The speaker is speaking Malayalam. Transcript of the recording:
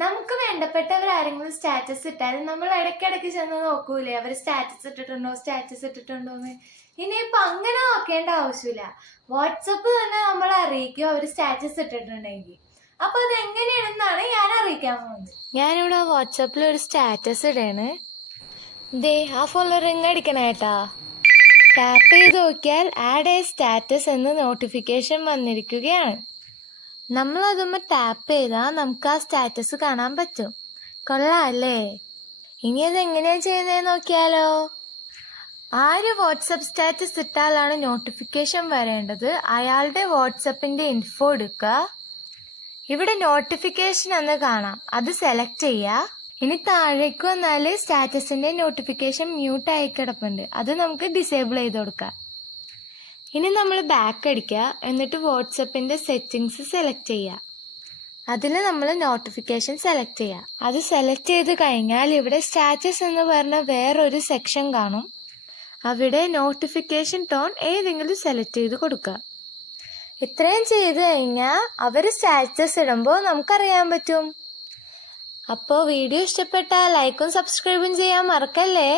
നമുക്ക് വേണ്ടപ്പെട്ടവർ ആരെങ്കിലും സ്റ്റാറ്റസ് ഇട്ടാൽ നമ്മൾ ഇടയ്ക്കിടയ്ക്ക് ചെന്ന് നോക്കൂലേ അവർ സ്റ്റാറ്റസ് ഇട്ടിട്ടുണ്ടോന്ന്. ഇനിയിപ്പൊ അങ്ങനെ നോക്കേണ്ട ആവശ്യമില്ല. വാട്സപ്പ് തന്നെ നമ്മളെ അറിയിക്കും അവർ സ്റ്റാറ്റസ് ഇട്ടിട്ടുണ്ടെങ്കിൽ. അപ്പൊ അത് എങ്ങനെയാണെന്നാണ് ഞാൻ അറിയിക്കാൻ പോകുന്നത്. ഞാനിവിടെ വാട്സപ്പിൽ ഒരു സ്റ്റാറ്റസ് ഇടാണ്. ദേ ആ ഫോണിൽ റിങ് അടിക്കണേട്ടാ. ടാപ്പ് ചെയ്ത് നോക്കിയാൽ ആഡ് എ സ്റ്റാറ്റസ് എന്ന് നോട്ടിഫിക്കേഷൻ വന്നിരിക്കുകയാണ്. നമ്മൾ അതുമ്മ ടാപ്പ് ചെയ്താൽ നമുക്ക് ആ സ്റ്റാറ്റസ് കാണാൻ പറ്റും. കൊള്ളാല്ലേ? ഇനി അത് എങ്ങനെയാ ചെയ്യുന്നതെന്ന് നോക്കിയാലോ. ആര് വാട്സപ്പ് സ്റ്റാറ്റസ് ഇട്ടാലാണ് നോട്ടിഫിക്കേഷൻ വരേണ്ടത് അയാളുടെ വാട്സപ്പിന്റെ ഇൻഫോ എടുക്കുക. ഇവിടെ നോട്ടിഫിക്കേഷൻ എന്ന് കാണാം, അത് സെലക്ട് ചെയ്യുക. ഇനി താഴേക്ക് വന്നാൽ സ്റ്റാറ്റസിന്റെ നോട്ടിഫിക്കേഷൻ മ്യൂട്ട് ആയി കിടപ്പുണ്ട്, അത് നമുക്ക് ഡിസേബിൾ ചെയ്ത് കൊടുക്കാം. ഇനി നമ്മൾ ബാക്ക് അടിക്കുക, എന്നിട്ട് വാട്സപ്പിന്റെ സെറ്റിംഗ്സ് സെലക്ട് ചെയ്യുക. അതിൽ നമ്മൾ നോട്ടിഫിക്കേഷൻ സെലക്ട് ചെയ്യുക. അത് സെലക്ട് ചെയ്ത് കഴിഞ്ഞാൽ ഇവിടെ സ്റ്റാറ്റസ് എന്ന് പറഞ്ഞ വേറൊരു സെക്ഷൻ കാണും. അവിടെ നോട്ടിഫിക്കേഷൻ ടോൺ ഏതെങ്കിലും സെലക്ട് ചെയ്ത് കൊടുക്കുക. ഇത്രയും ചെയ്ത് കഴിഞ്ഞാൽ അവർ സ്റ്റാറ്റസ് ഇടുമ്പോൾ നമുക്കറിയാൻ പറ്റും. അപ്പോൾ വീഡിയോ ഇഷ്ടപ്പെട്ടാൽ ലൈക്കും സബ്സ്ക്രൈബും ചെയ്യാൻ മറക്കല്ലേ.